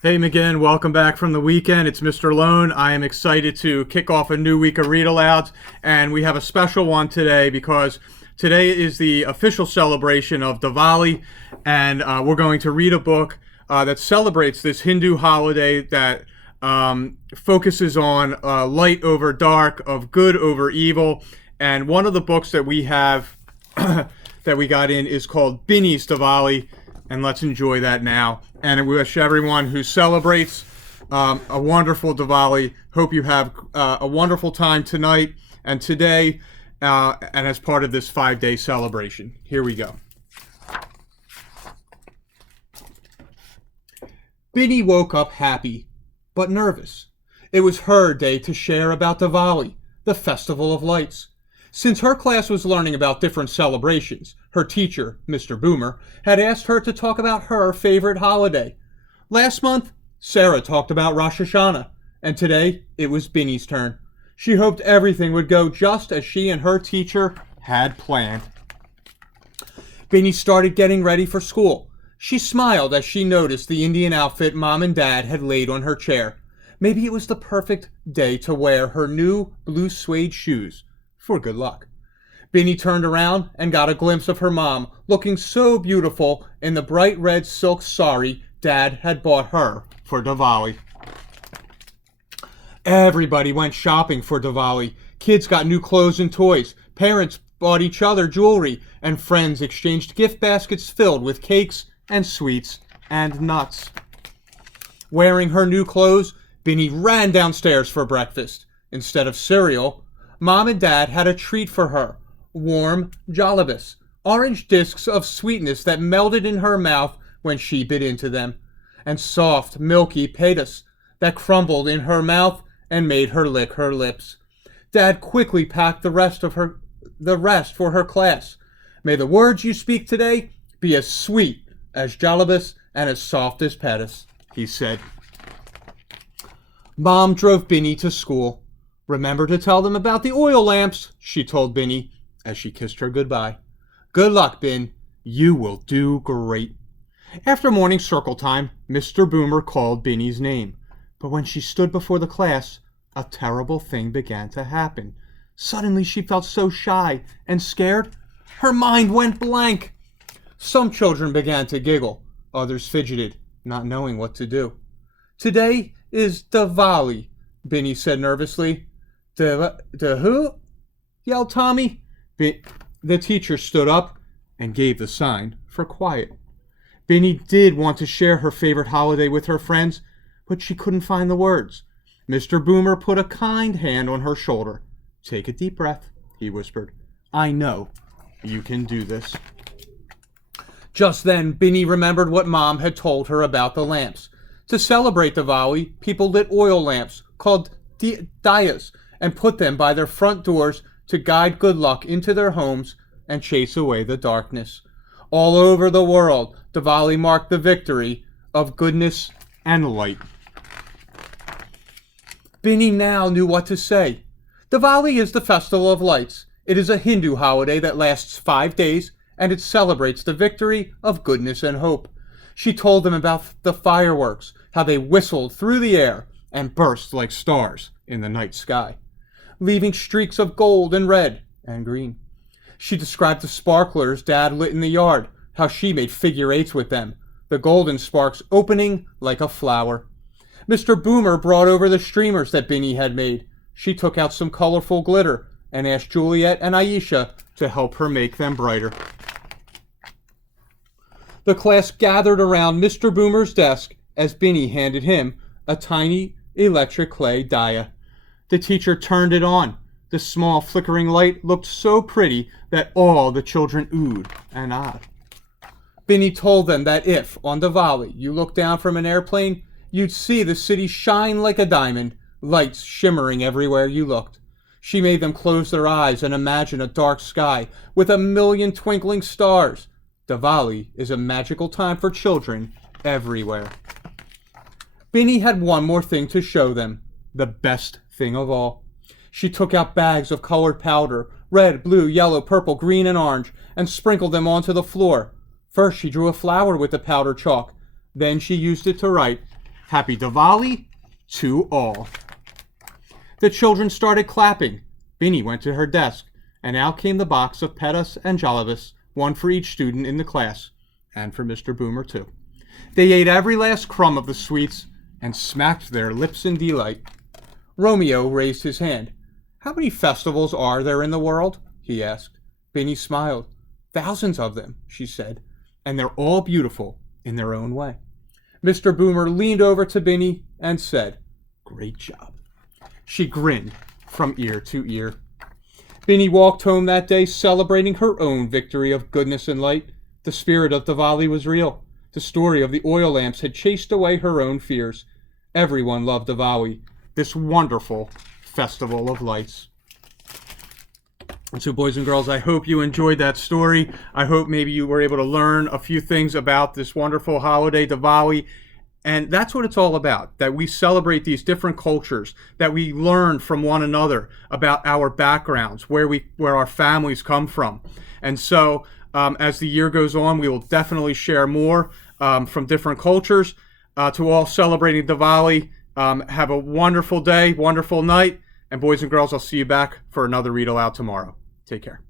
Hey McGinn, welcome back from the weekend. It's Mr. Lohn. I am excited to kick off a new week of read alouds, and we have a special one today because today is the official celebration of Diwali, and we're going to read a book that celebrates this Hindu holiday that focuses on light over dark, of good over evil. And one of the books that we have that we got in is called Binny's Diwali, and let's enjoy that now. And we wish everyone who celebrates a wonderful Diwali. Hope you have a wonderful time tonight and today, and as part of this 5-day celebration. Here we go. Binny woke up happy, but nervous. It was her day to share about Diwali, the festival of lights. Since her class was learning about different celebrations, her teacher, Mr. Boomer, had asked her to talk about her favorite holiday. Last month, Sarah talked about Rosh Hashanah, and today it was Binny's turn. She hoped everything would go just as she and her teacher had planned. Binny started getting ready for school. She smiled as she noticed the Indian outfit Mom and Dad had laid on her chair. Maybe it was the perfect day to wear her new blue suede shoes for good luck. Binny turned around and got a glimpse of her mom, looking so beautiful in the bright red silk sari Dad had bought her for Diwali. Everybody went shopping for Diwali. Kids got new clothes and toys. Parents bought each other jewelry, and friends exchanged gift baskets filled with cakes and sweets and nuts. Wearing her new clothes, Binny ran downstairs for breakfast. Instead of cereal, Mom and Dad had a treat for her: warm jalabis, orange discs of sweetness that melted in her mouth when she bit into them, and soft, milky petas that crumbled in her mouth and made her lick her lips. Dad quickly packed the rest for her class. May the words you speak today be as sweet as jalabis and as soft as petas, he said. Mom drove Binny to school. Remember to tell them about the oil lamps, she told Binny as she kissed her goodbye. Good luck, Bin. You will do great. After morning circle time, Mr. Boomer called Binny's name. But when she stood before the class, a terrible thing began to happen. Suddenly she felt so shy and scared, her mind went blank. Some children began to giggle. Others fidgeted, not knowing what to do. Today is Diwali, Binny said nervously. The who? Yelled Tommy. The teacher stood up and gave the sign for quiet. Binny did want to share her favorite holiday with her friends, but she couldn't find the words. Mr. Boomer put a kind hand on her shoulder. Take a deep breath, he whispered. I know you can do this. Just then, Binny remembered what Mom had told her about the lamps. To celebrate Diwali, people lit oil lamps called diyas and put them by their front doors to guide good luck into their homes and chase away the darkness. All over the world, Diwali marked the victory of goodness and light. Binny now knew what to say. Diwali is the festival of lights. It is a Hindu holiday that lasts 5 days, and it celebrates the victory of goodness and hope. She told them about the fireworks, how they whistled through the air and burst like stars in the night sky, leaving streaks of gold and red and green. She described the sparklers Dad lit in the yard, how she made figure eights with them, the golden sparks opening like a flower. Mr. Boomer brought over the streamers that Binny had made. She took out some colorful glitter and asked Juliet and Aisha to help her make them brighter. The class gathered around Mr. Boomer's desk as Binny handed him a tiny electric clay diya. The teacher turned it on. The small flickering light looked so pretty that all the children oohed and ahed. Binny told them that if, on Diwali, you looked down from an airplane, you'd see the city shine like a diamond, lights shimmering everywhere you looked. She made them close their eyes and imagine a dark sky with 1,000,000 twinkling stars. Diwali is a magical time for children everywhere. Binny had one more thing to show them, the best thing of all. She took out bags of colored powder, red, blue, yellow, purple, green, and orange, and sprinkled them onto the floor. First she drew a flower with the powder chalk. Then she used it to write, Happy Diwali to all. The children started clapping. Binny went to her desk, and out came the box of Pettas and Jollivis, one for each student in the class, and for Mr. Boomer too. They ate every last crumb of the sweets and smacked their lips in delight. Romeo raised his hand. How many festivals are there in the world? He asked. Binny smiled. Thousands of them, she said, and they're all beautiful in their own way. Mr. Boomer leaned over to Binny and said, Great job. She grinned from ear to ear. Binny walked home that day celebrating her own victory of goodness and light. The spirit of Diwali was real. The story of the oil lamps had chased away her own fears. Everyone loved Diwali, this wonderful festival of lights. And so, boys and girls, I hope you enjoyed that story. I hope maybe you were able to learn a few things about this wonderful holiday, Diwali. And that's what it's all about, that we celebrate these different cultures, that we learn from one another about our backgrounds, where our families come from. And so, as the year goes on, we will definitely share more from different cultures. To all celebrating Diwali, have a wonderful day, wonderful night. And boys and girls, I'll see you back for another read aloud tomorrow. Take care.